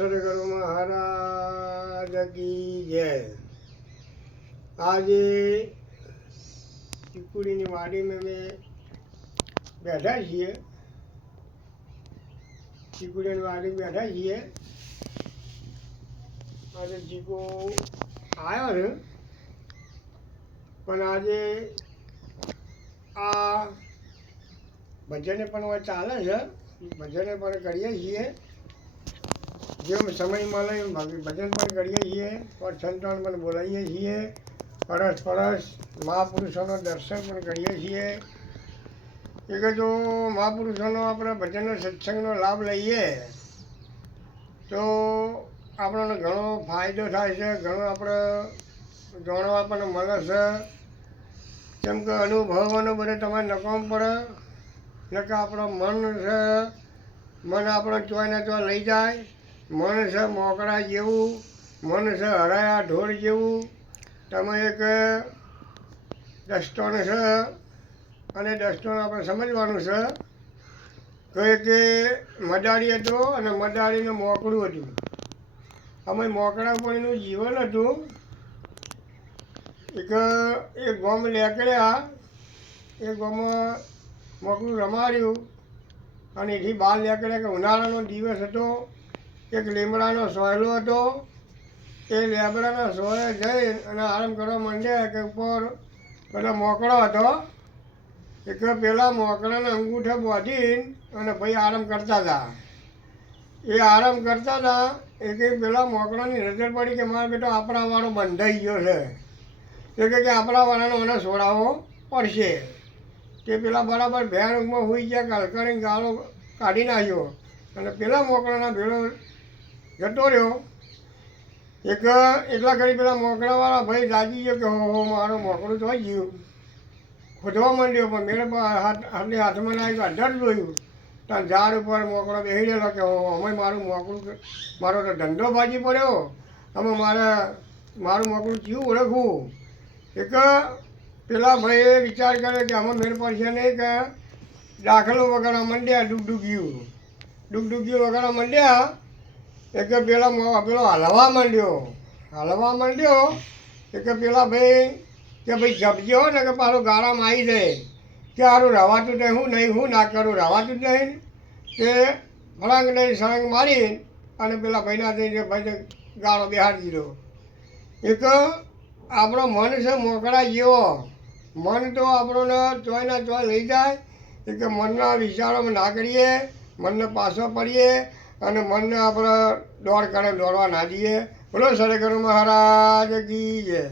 સદગુરુ મહારાજ કી જય। આજે ચીકુડીની વાડીમાં મેં બેઠા છીએ, ચીકુડીની વાડી બેઠા છીએ। આજે ચીકુ આવ્યો છે, પણ આજે આ ભજને પણ હવે ચાલે છે, ભજને પણ કરીએ છીએ। જેમ સમય મળે એમ ભજન પણ કરીએ છીએ, પણ સંતોન પણ બોલાવીએ છીએ, પરસ મહાપુરુષોનો દર્શન પણ કરીએ છીએ। એ કે જો મહાપુરુષોનો આપણે ભજનનો સત્સંગનો લાભ લઈએ તો આપણને ઘણો ફાયદો થાય છે, ઘણો આપણે જાણવા પણ મળે છે। કેમ કે અનુભવવાનો બધે તમારે નકામ પડે, નકે આપણો મન છે, મન આપણો ચોય ને ચોય લઈ જાય। મન છે મોકળા જેવું, મન છે હરાયા ઢોર જેવું। તમે એક દસ્તોન છે, અને દસ્તોન આપણે સમજવાનું છે કે મદારી હતો અને મદારીનું મોકળું હતું। અમે મોકળાપણીનું જીવન હતું। એક ગામ લેકડ્યા, એ ગામમાં મોકળું રમાડ્યું, અને એથી બહાર લેકડ્યા કે ઉનાળાનો દિવસ હતો। એક લીમડાનો સોયલો હતો, એ લીમડાના સોયે જઈ અને આરામ કરવા માંડ્યા કે ઉપર પેલો મોકળો હતો, એક પેલા મોકળાના અંગૂઠે બાંધીને અને ભાઈ આરામ કરતા હતા। એ આરામ કરતા હતા, એ કંઈ પેલા મોકળાની નજર પડી કે મારા બેટો આપણાવાળો બંધાઈ ગયો છે, એ કે આપણાવાળાનો મને છોડાવવો પડશે। તે પેલા બરાબર ભેણ ઊંઘમાં હોઈ ગયા કે હલકાની ગાળો કાઢી નાખ્યો, અને પેલા મોકળાના ભેળો જતો રહ્યો। એટલા કરી પેલા મોકળાવાળા ભાઈ જાગી ગયો કે હો મારું મોકળું તો ગયું, ખોદવા માંડ્યો, પણ મેળે હાથમાં ના આવ્યું, અધર જોયું ત્યાં ઝાડ ઉપર મોકળો બેસી રહેલો કે હો અમે મારું મોકળું, મારો તો ધંધો ભાજી પડ્યો, અમે મારું મોકળું કેવું ઓળખવું। એક પેલા ભાઈએ વિચાર કર્યો કે આમાં મેળ પડશે નહીં, કે દાખલો વગાડવા માંડ્યા, ડુગડુગીઓ વગાડવા માંડ્યા। એક પેલો હલવા માંડ્યો, એક પેલા ભાઈ કે ભાઈ જપજો ને કે પાછું ગાળામાં આવી જાય, કે સારું રવાતું નહીં, હું નહીં હું ના કરું, રવાતું જ નહીં, કે ફળંગ નહીં સળંગ મારી અને પેલા ભાઈના થઈને ભાઈને ગાળો બેહાડી દીધો। એક આપણો મન છે મોકળા જેવો, મન તો આપણને ચોય ના ચોય લઈ જાય। કે મનના વિચારોમાં ના કરીએ, મનને પાછો પડીએ, અને મનને આપણે દોડવા ના દઈએ। બોલો સદગુરુ મહારાજ કી જય।